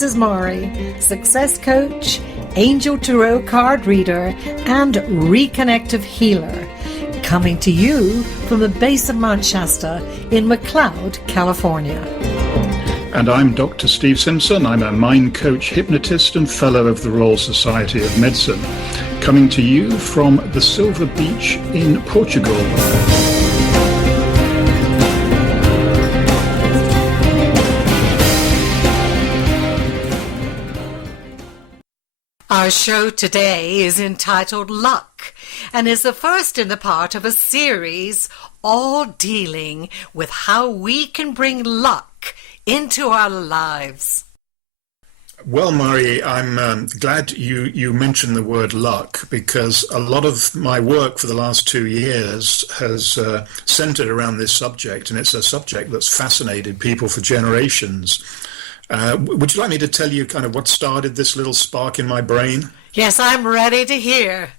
This is Mahri, success coach, angel tarot card reader, and reconnective healer, coming to you from the base of Mount Shasta in McCloud, California. And I'm Dr. Steve Simpson. I'm a mind coach, hypnotist, and fellow of the Royal Society of Medicine, coming to you from the Silver Beach in Portugal. Our show today is entitled Luck and is the first in the part of a series all dealing with how we can bring luck into our lives. Well, Mahri, I'm glad you mentioned the word luck, because a lot of my work for the last 2 years has centered around this subject, and it's a subject that's fascinated people for generations. Would you like me to tell you kind of what started this little spark in my brain? Yes, I'm ready to hear.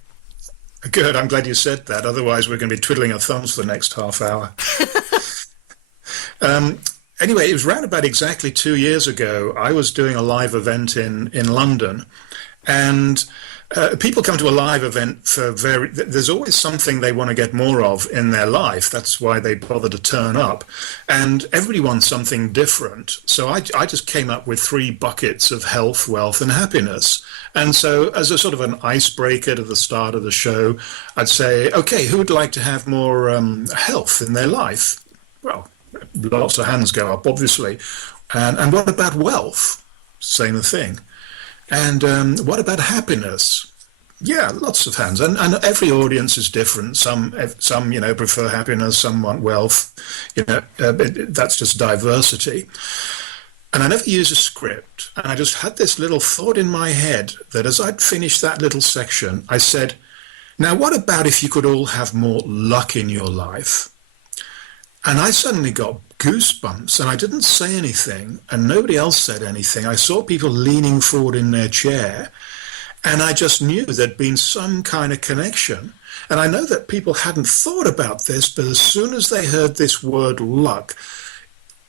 Good, I'm glad you said that. Otherwise, we're going to be twiddling our thumbs for the next half hour. Anyway, it was around about exactly 2 years ago. I was doing a live event in London, and people come to a live event for there's always something they want to get more of in their life. That's why they bother to turn up. And everybody wants something different. So I just came up with 3 buckets of health, wealth, and happiness. And so as a sort of an icebreaker to the start of the show, I'd say, okay, who would like to have more health in their life? Well, lots of hands go up, obviously. And what about wealth? Same thing. And what about happiness? Yeah, lots of hands. And every audience is different. Some prefer happiness, some want wealth. That's just diversity. And I never use a script. And I just had this little thought in my head that as I'd finished that little section, I said, now what about if you could all have more luck in your life? And I suddenly got goosebumps, and I didn't say anything, and nobody else said anything. I saw people leaning forward in their chair, and I just knew there'd been some kind of connection. And I know that people hadn't thought about this, but as soon as they heard this word luck,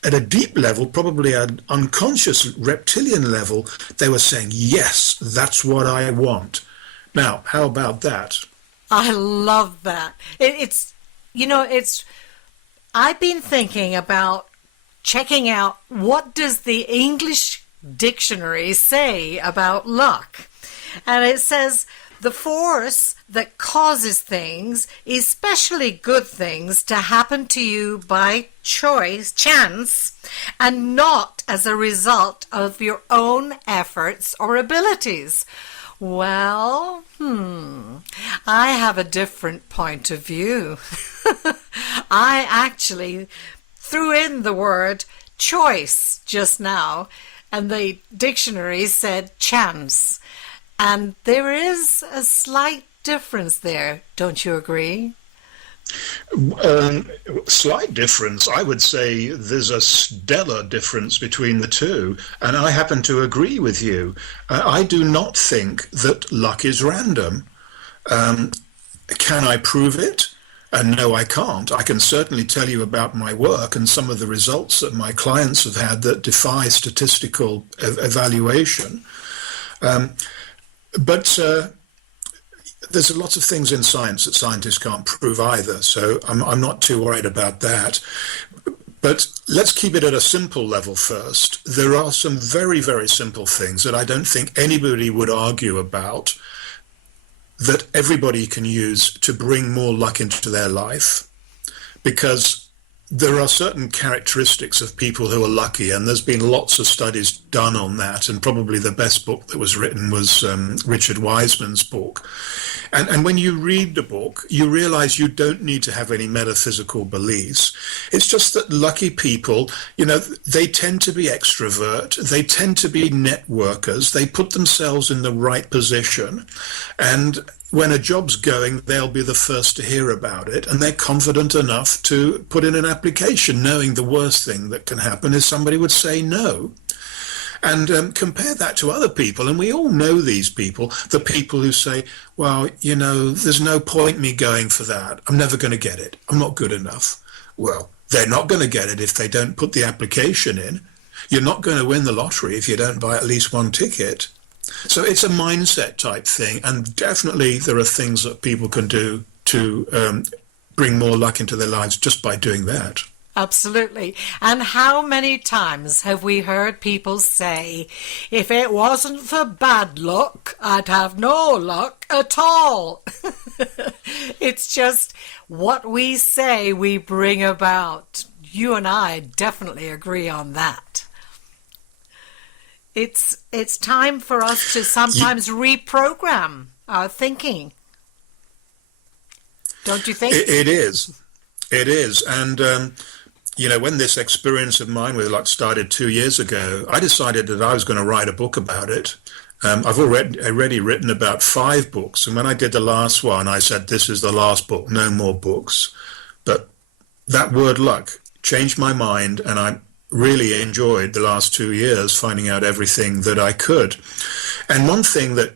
at a deep level, probably an unconscious reptilian level, they were saying, yes, that's what I want. Now, how about that? I love that. I've been thinking about checking out what does the English dictionary say about luck. And it says the force that causes things, especially good things, to happen to you by chance, and not as a result of your own efforts or abilities. Well, I have a different point of view. I actually threw in the word choice just now, and the dictionary said chance. And there is a slight difference there, don't you agree? Slight difference. I would say there's a stellar difference between the two, and I happen to agree with you. I do not think that luck is random. Can I prove it? No, I can't. I can certainly tell you about my work and some of the results that my clients have had that defy statistical evaluation. But there's lots of things in science that scientists can't prove either, so I'm not too worried about that. But let's keep it at a simple level first. There are some very, very simple things that I don't think anybody would argue about that everybody can use to bring more luck into their life, because there are certain characteristics of people who are lucky, and there's been lots of studies done on that, and probably the best book that was written was Richard Wiseman's book. And when you read the book, you realize you don't need to have any metaphysical beliefs. It's just that lucky people, they tend to be extrovert, they tend to be networkers, they put themselves in the right position, and when a job's going, they'll be the first to hear about it, and they're confident enough to put in an application, knowing the worst thing that can happen is somebody would say no. And compare that to other people, and we all know these people, the people who say, well, there's no point me going for that. I'm never going to get it. I'm not good enough. Well, they're not going to get it if they don't put the application in. You're not going to win the lottery if you don't buy at least one ticket. So it's a mindset type thing, and definitely there are things that people can do to bring more luck into their lives just by doing that. Absolutely. And how many times have we heard people say, if it wasn't for bad luck, I'd have no luck at all? It's just what we say we bring about. You and I definitely agree on that. It's time for us to sometimes reprogram our thinking. Don't you think? It is. It is. And, when this experience of mine with luck started 2 years ago, I decided that I was going to write a book about it. I've already written about 5 books. And when I did the last one, I said, this is the last book, no more books. But that word luck changed my mind, and I really enjoyed the last 2 years finding out everything that I could. And one thing that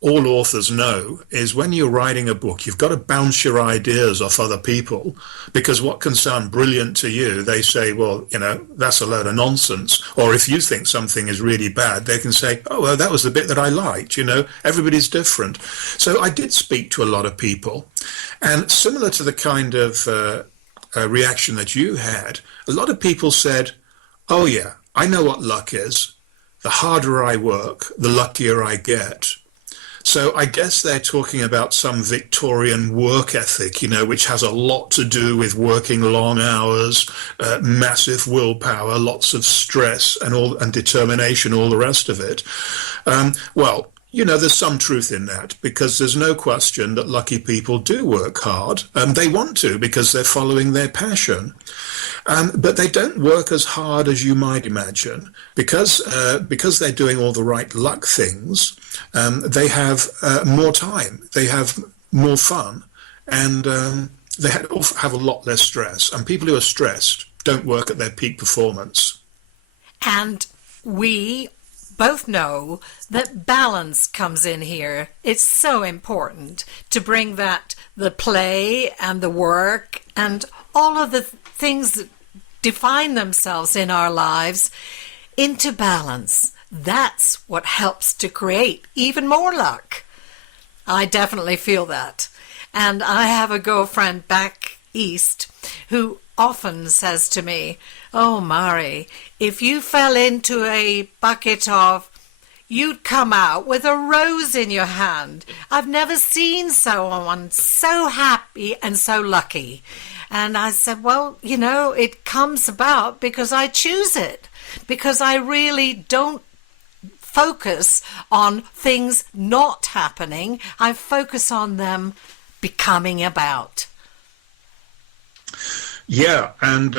all authors know is when you're writing a book, you've got to bounce your ideas off other people, because what can sound brilliant to you, they say, well, that's a load of nonsense. Or if you think something is really bad, they can say, oh, well, that was the bit that I liked. Everybody's different. So I did speak to a lot of people, and similar to the kind of reaction that you had, a lot of people said, oh yeah, I know what luck is. The harder I work, the luckier I get. So I guess they're talking about some Victorian work ethic, which has a lot to do with working long hours, massive willpower, lots of stress and determination, all the rest of it. There's some truth in that, because there's no question that lucky people do work hard. They want to, because they're following their passion. But they don't work as hard as you might imagine, because they're doing all the right luck things. They have more time, they have more fun, and they have a lot less stress. And people who are stressed don't work at their peak performance. And we both know that balance comes in here. It's so important to bring the play and the work and all of the things that define themselves in our lives into balance. That's what helps to create even more luck. I definitely feel that. And I have a girlfriend back east who often says to me, oh, Mahri, if you fell into a bucket of, you'd come out with a rose in your hand. I've never seen someone so happy and so lucky. And I said, well, it comes about because I choose it, because I really don't focus on things not happening. I focus on them becoming about. Yeah, and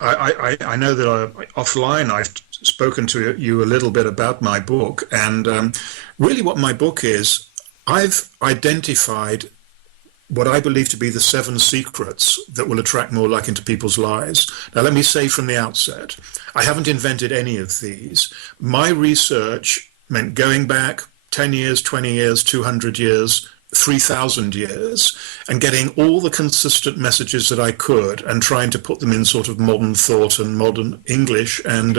I know that offline I've spoken to you a little bit about my book, and really what my book is, I've identified what I believe to be the 7 secrets that will attract more luck into people's lives. Now, let me say from the outset, I haven't invented any of these. My research meant going back 10 years, 20 years, 200 years, 3,000 years, and getting all the consistent messages that I could and trying to put them in sort of modern thought and modern English and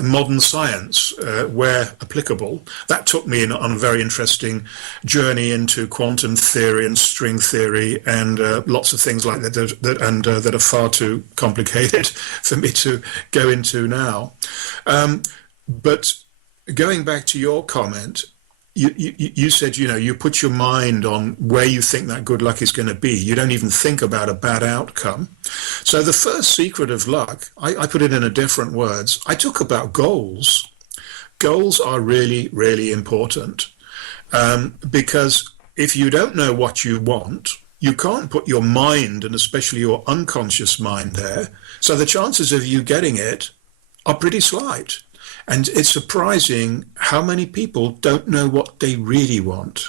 modern science where applicable. That took me on a very interesting journey into quantum theory and string theory and lots of things like that are far too complicated for me to go into now. But going back to your comment, you said, you put your mind on where you think that good luck is going to be. You don't even think about a bad outcome. So the first secret of luck, I put it in a different words. I talk about goals. Goals are really, really important because if you don't know what you want, you can't put your mind, and especially your unconscious mind there. So the chances of you getting it are pretty slight. And it's surprising how many people don't know what they really want.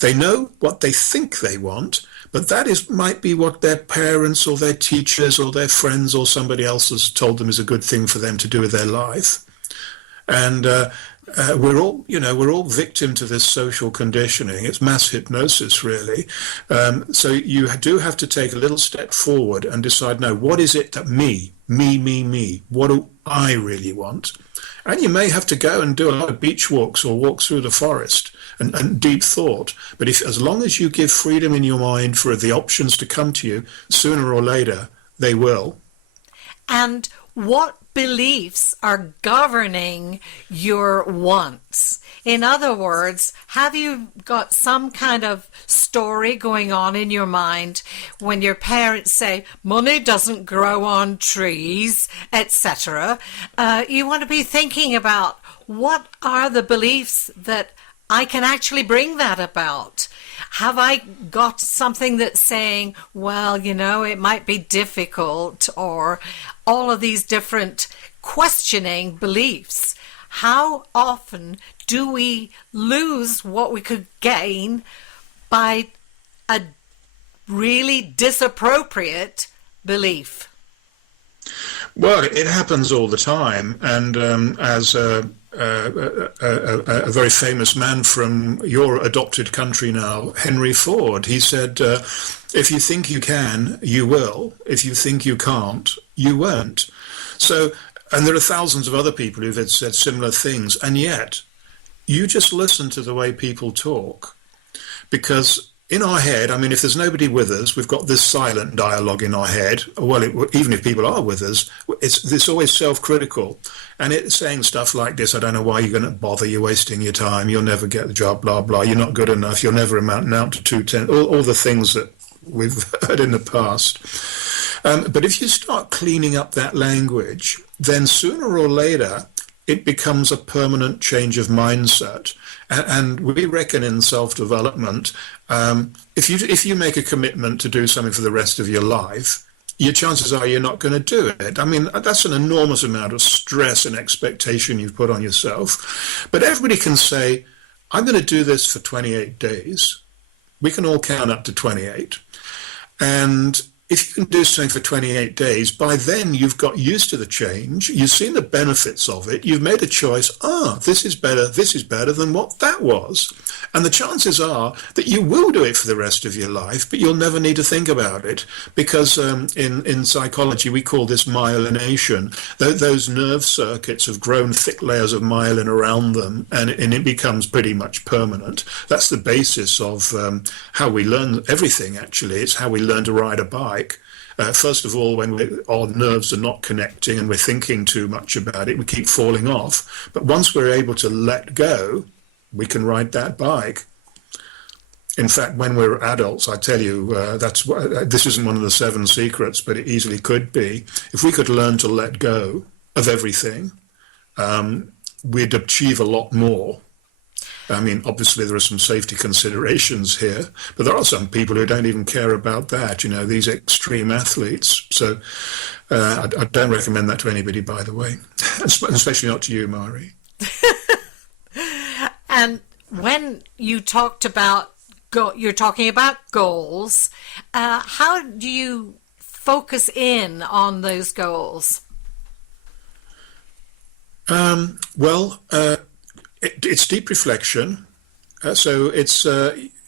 They know what they think they want, but that might be what their parents or their teachers or their friends or somebody else has told them is a good thing for them to do with their life. And we're all victim to this social conditioning. It's mass hypnosis, really. So you do have to take a little step forward and decide, no, what is it that me, what do I really want? And you may have to go and do a lot of beach walks or walks through the forest and deep thought. But as long as you give freedom in your mind for the options to come to you, sooner or later, they will. And what beliefs are governing your wants? In other words, have you got some kind of story going on in your mind when your parents say money doesn't grow on trees, etc.? You want to be thinking about, what are the beliefs that I can actually bring that about? Have I got something that's saying, well, it might be difficult, or all of these different questioning beliefs? How often do we lose what we could gain by a really disappropriate belief? Well, it happens all the time. And as a very famous man from your adopted country now, Henry Ford, he said, if you think you can, you will. If you think you can't, you won't. So, and there are thousands of other people who've said similar things, and yet you just listen to the way people talk. Because in our head, I mean, if there's nobody with us, we've got this silent dialogue in our head. Well, even if people are with us, it's always self-critical. And it's saying stuff like this: I don't know why you're going to bother, you're wasting your time, you'll never get the job, blah, blah, you're not good enough, you'll never amount to 210, all the things that we've heard in the past. But if you start cleaning up that language, then sooner or later, it becomes a permanent change of mindset. And we reckon in self-development, if you make a commitment to do something for the rest of your life, your chances are you're not going to do it. I mean, that's an enormous amount of stress and expectation you've put on yourself. But everybody can say, I'm going to do this for 28 days. We can all count up to 28. And if you can do something for 28 days, by then you've got used to the change, you've seen the benefits of it, you've made a choice, this is better than what that was. And the chances are that you will do it for the rest of your life, but you'll never need to think about it, because in psychology we call this myelination. Those nerve circuits have grown thick layers of myelin around them, and it becomes pretty much permanent. That's the basis of how we learn everything, actually. It's how we learn to ride a bike. First of all, when our nerves are not connecting and we're thinking too much about it, we keep falling off. But once we're able to let go, we can ride that bike. In fact, when we're adults, I tell you, this isn't one of the 7 secrets, but it easily could be. If we could learn to let go of everything, we'd achieve a lot more. I mean, obviously there are some safety considerations here, but there are some people who don't even care about that, these extreme athletes. So I don't recommend that to anybody, by the way, especially not to you, Mahri. And when you talked about, you're talking about goals, how do you focus in on those goals? It's deep reflection. So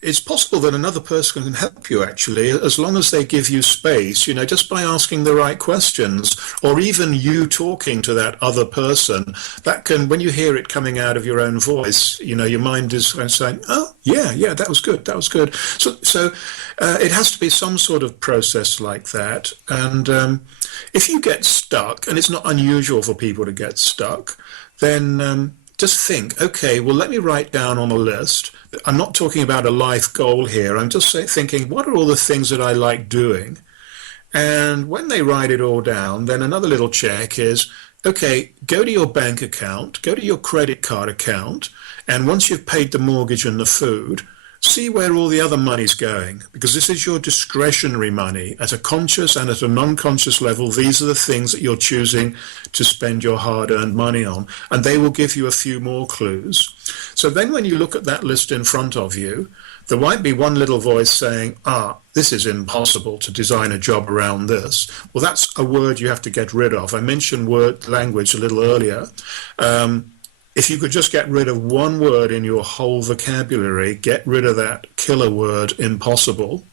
it's possible that another person can help you, actually, as long as they give you space, just by asking the right questions, or even you talking to that other person. That can, when you hear it coming out of your own voice, your mind is saying, oh, yeah, that was good. So it has to be some sort of process like that. And if you get stuck, and it's not unusual for people to get stuck, then just think, okay, well, let me write down on a list. I'm not talking about a life goal here. I'm just thinking, what are all the things that I like doing? And when they write it all down, then another little check is, okay, go to your bank account, go to your credit card account, and once you've paid the mortgage and the food, see where all the other money's going, because this is your discretionary money. At a conscious and at a non-conscious level, these are the things that you're choosing to spend your hard-earned money on, and they will give you a few more clues. So then when you look at that list in front of you, there might be one little voice saying, this is impossible to design a job around this. Well, that's a word you have to get rid of. I mentioned language a little earlier. if you could just get rid of one word in your whole vocabulary, get rid of that killer word, impossible.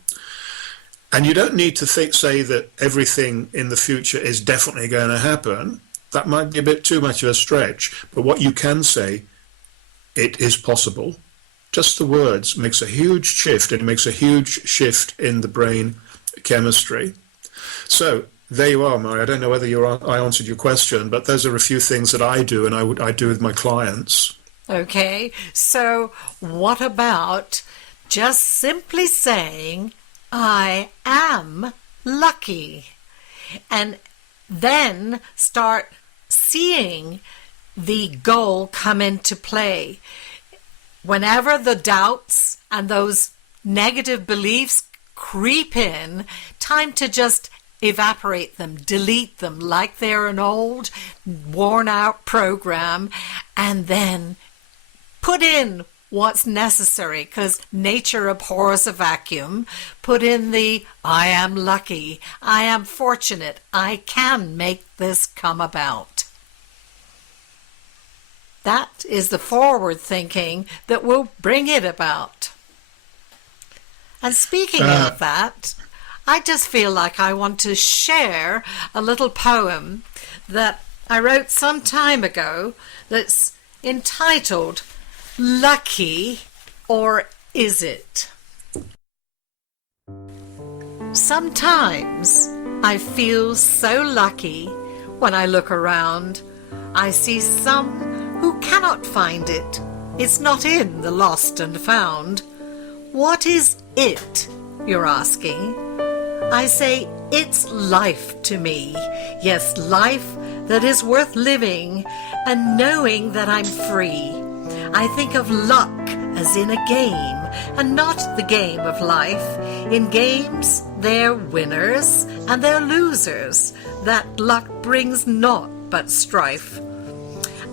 And you don't need to say that everything in the future is definitely going to happen. That might be a bit too much of a stretch. But what you can say, it is possible. Just the words makes a huge shift. It makes a huge shift in the brain chemistry. So there you are, Mahri. I don't know whether I answered your question, but those are a few things that I do, and I do with my clients. Okay, so what about just simply saying, I am lucky, and then start seeing the goal come into play. Whenever the doubts and those negative beliefs creep in, time to just evaporate them, delete them like they're an old, worn-out program, and then put in what's necessary, because nature abhors a vacuum. Put in the I am lucky, I am fortunate, I can make this come about. That is the forward thinking that will bring it about. And speaking of that, I just feel like I want to share a little poem that I wrote some time ago that's entitled Lucky, or Is It? Sometimes I feel so lucky when I look around. I see some who cannot find it. It's not in the lost and found. What is it, you're asking? I say it's life to me. Yes, life that is worth living, and knowing that I'm free. I think of luck as in a game, and not the game of life. In games, they're winners and they're losers. That luck brings naught but strife.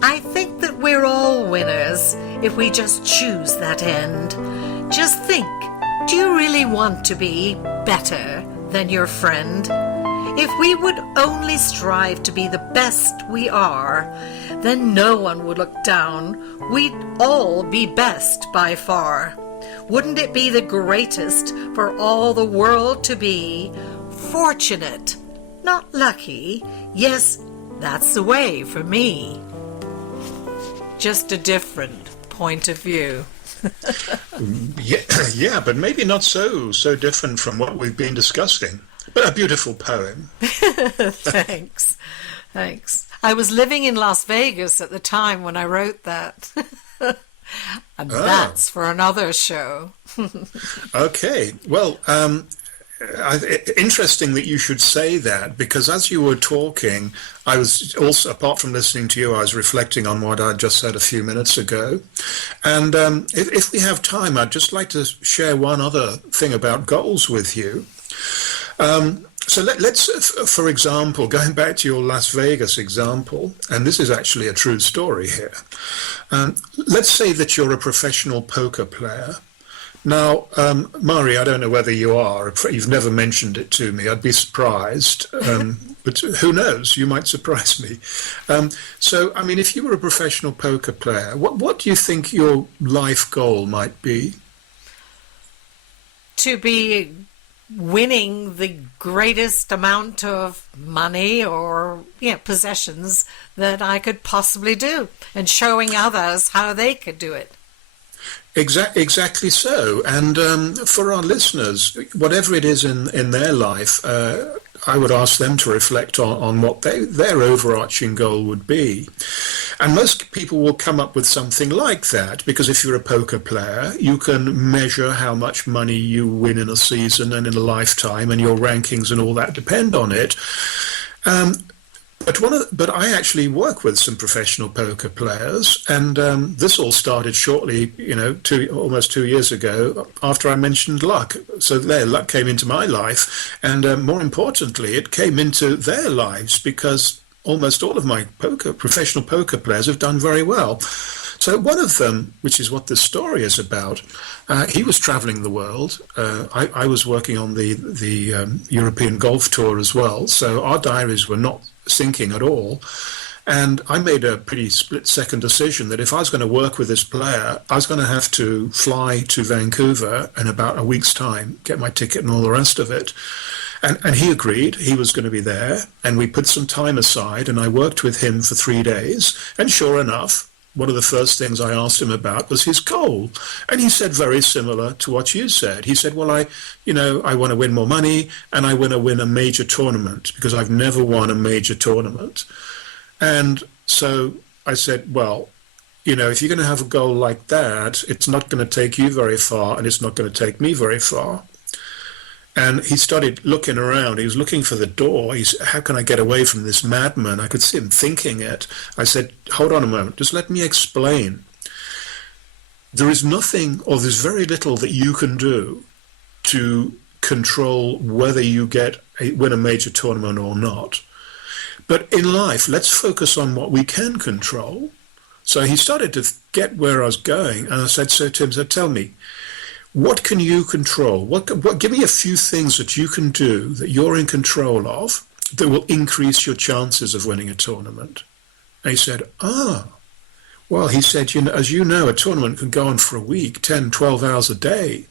I think that we're all winners if we just choose that end. Just think, do you really want to be better than your friend? If we would only strive to be the best we are, then no one would look down. We'd all be best by far. Wouldn't it be the greatest for all the world to be fortunate, not lucky? Yes, that's the way for me. Just a different point of view. Yeah, but maybe not so different from what we've been discussing. But a beautiful poem. Thanks. I was living in Las Vegas at the time when I wrote that. And that's for another show. Okay. Well, interesting that you should say that, because as you were talking, I was also, apart from listening to you, I was reflecting on what I just said a few minutes ago. And if we have time, I'd just like to share one other thing about goals with you. So let's, for example, going back to your Las Vegas example, and this is actually a true story here. Let's say that you're a professional poker player. Now, Mahri, I don't know whether you are. You've never mentioned it to me. I'd be surprised. But who knows? You might surprise me. So, I mean, if you were a professional poker player, what do you think your life goal might be? To be winning the greatest amount of money or possessions that I could possibly do, and showing others how they could do it. Exactly so. And for our listeners, whatever it is in their life, I would ask them to reflect on what their overarching goal would be. And most people will come up with something like that, because if you're a poker player, you can measure how much money you win in a season and in a lifetime, and your rankings and all that depend on it. But I actually work with some professional poker players, and this all started shortly, almost 2 years ago, after I mentioned luck. So their luck came into my life, and more importantly, it came into their lives, because almost all of my professional poker players have done very well. So one of them, which is what this story is about, he was traveling the world. I was working on the European golf tour as well, so our diaries were not syncing at all. And I made a pretty split-second decision that if I was going to work with this player, I was going to have to fly to Vancouver in about a week's time, get my ticket and all the rest of it. And he agreed. He was going to be there. And we put some time aside, and I worked with him for 3 days. And sure enough, one of the first things I asked him about was his goal. And he said very similar to what you said. He said, well, I want to win more money, and I want to win a major tournament because I've never won a major tournament. And so I said, well, if you're going to have a goal like that, it's not going to take you very far, and it's not going to take me very far. And he started looking around. He was looking for the door. He said, how can I get away from this madman? I could see him thinking it. I said, hold on a moment. Just let me explain. There is nothing, or there's very little that you can do to control whether you win a major tournament or not. But in life, let's focus on what we can control. So he started to get where I was going. And I said, so to him, tell me, what can you control? Give me a few things that you can do that you're in control of that will increase your chances of winning a tournament. And he said, well, he said, as you know, a tournament can go on for a week, 10, 12 hours a day.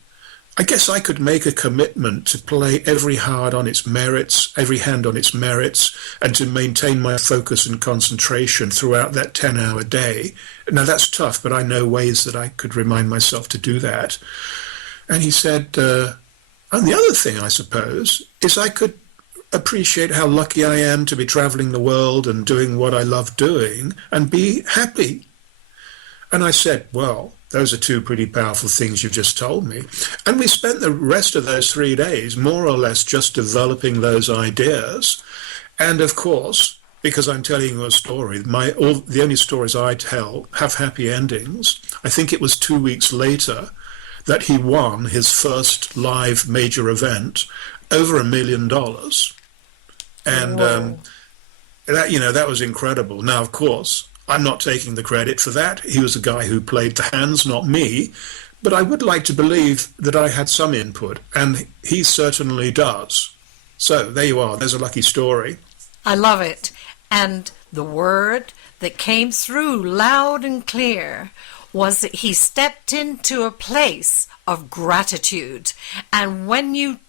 I guess I could make a commitment to play every hand on its merits, and to maintain my focus and concentration throughout that 10-hour day. Now, that's tough, but I know ways that I could remind myself to do that. And he said, and the other thing, I suppose, is I could appreciate how lucky I am to be traveling the world and doing what I love doing and be happy. And I said, well, those are two pretty powerful things you've just told me. And we spent the rest of those 3 days more or less just developing those ideas. And of course, because I'm telling you a story, the only stories I tell have happy endings. I think it was 2 weeks later that he won his first live major event, over $1 million. And that was incredible. Now, of course, I'm not taking the credit for that. He was the guy who played the hands, not me. But I would like to believe that I had some input, and he certainly does. So there you are. There's a lucky story. I love it. And the word that came through loud and clear was that he stepped into a place of gratitude. And when you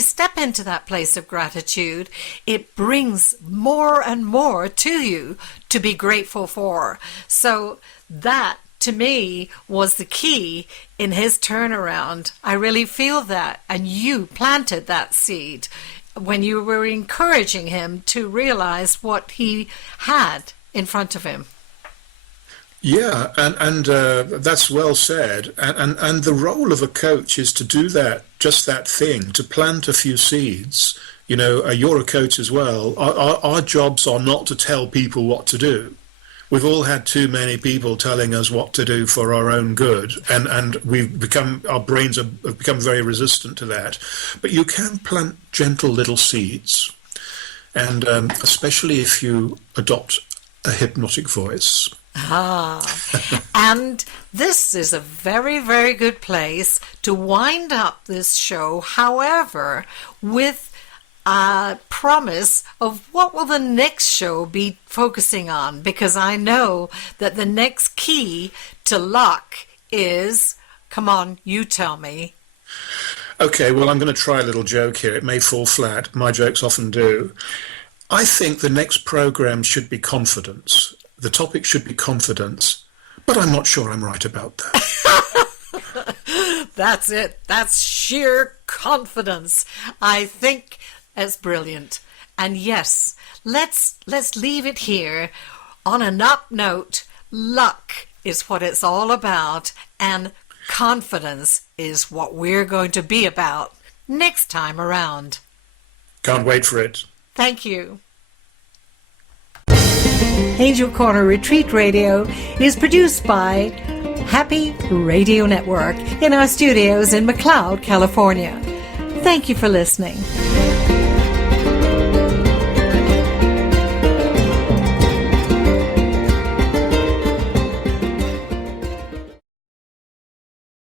step into that place of gratitude, it brings more and more to you to be grateful for. So that, to me, was the key in his turnaround. I really feel that. And you planted that seed when you were encouraging him to realize what he had in front of him. Yeah, and that's well said. And the role of a coach is to do that, just that thing, to plant a few seeds. You're a coach as well. Our jobs are not to tell people what to do. We've all had too many people telling us what to do for our own good, and our brains have become very resistant to that. But you can plant gentle little seeds, and especially if you adopt a hypnotic voice. And this is a very, very good place to wind up this show, however, with a promise of what will the next show be focusing on, because I know that the next key to luck is, come on, you tell me. Okay, well, I'm going to try a little joke here. It may fall flat. My jokes often do. I think the next program should be confidence. The topic should be confidence, but I'm not sure I'm right about that. That's it. That's sheer confidence. I think that's brilliant. And yes, let's leave it here on an up note. Luck is what it's all about, and confidence is what we're going to be about next time around. Can't wait for it. Thank you. Angel Corner Retreat Radio is produced by Happy Radio Network in our studios in McCloud, California. Thank you for listening.